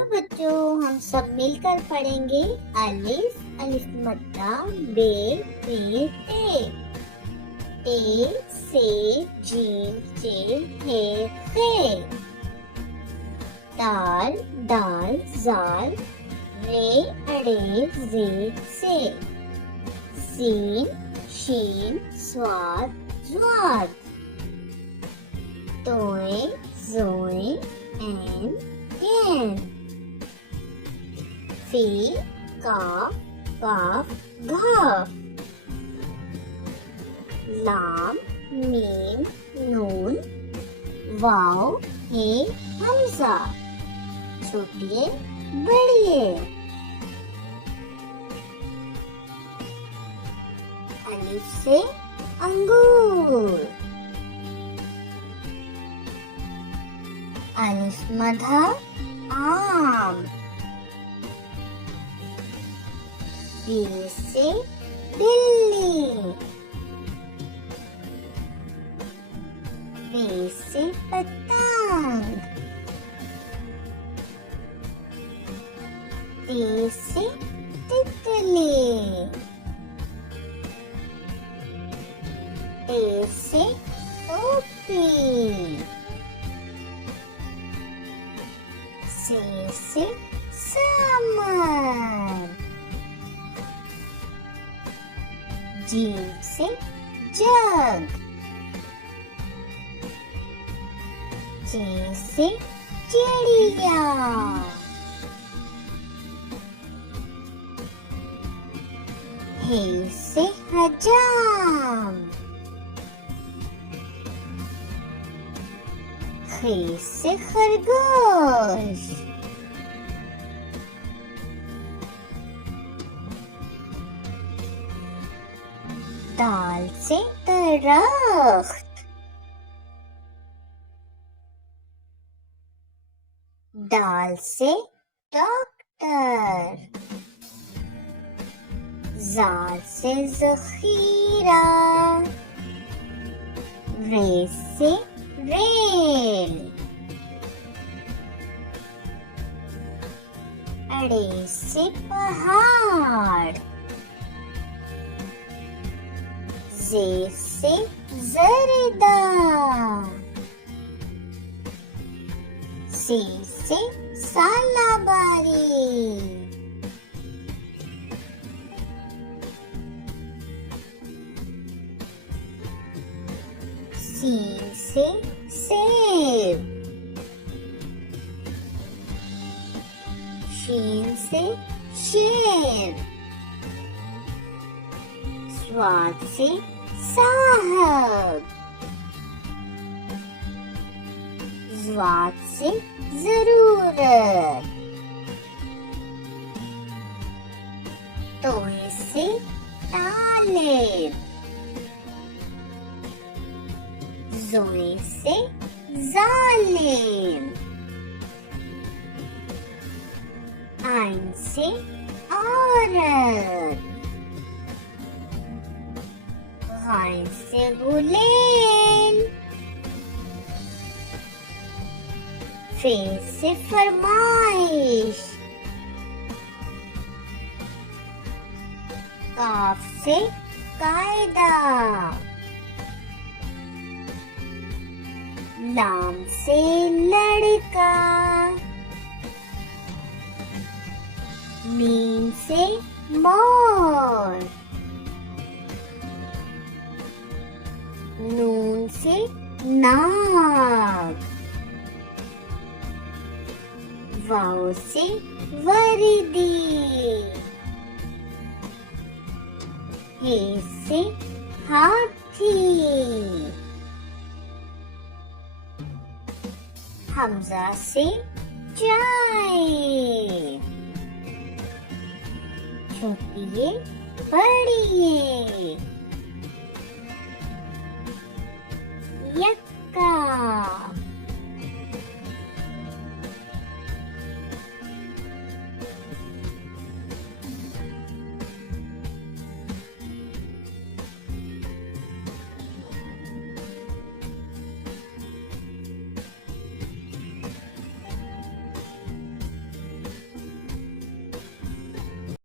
चलो बच्चों हम सब मिलकर पढ़ेंगे अलिफ अलिफ मद्दा बे पे ते से जीम जे हे खे दाल दाल जाल रे अड़े जे से सीन शीन स्वाद ज्वाद तोए जोए एन एन फी काफ काफ घाफ लाम मीम नून वाव हे हमजा छोटिए बड़िए अलिफ से अंगूर अलिफ मधा आम बी से बिल्ली बे से पतंग ते से तितली ते से टोपी से सामान जीम से जग जे से चिड़िया हे से हजाम खे से खरगोश दाल से दरख्त दाल से डॉक्टर जाल से ज़ख़ीरा रे से रेल अड़े से पहाड़ जे से ज़रदा सी से सालाबारी सीन से सेब शीन से शेर स्वाद से साहब ज़्वाद से जरूरत तोए से तालिब जोए से जालिम आइन से औरत गाइन से गुलेल फे से फरमाइश काफ से कायदा लाम से लड़का मीम से मोर नून से नाग वाव से वर्दी हे से हाथी हमजा से चाय छोटिए बड़िए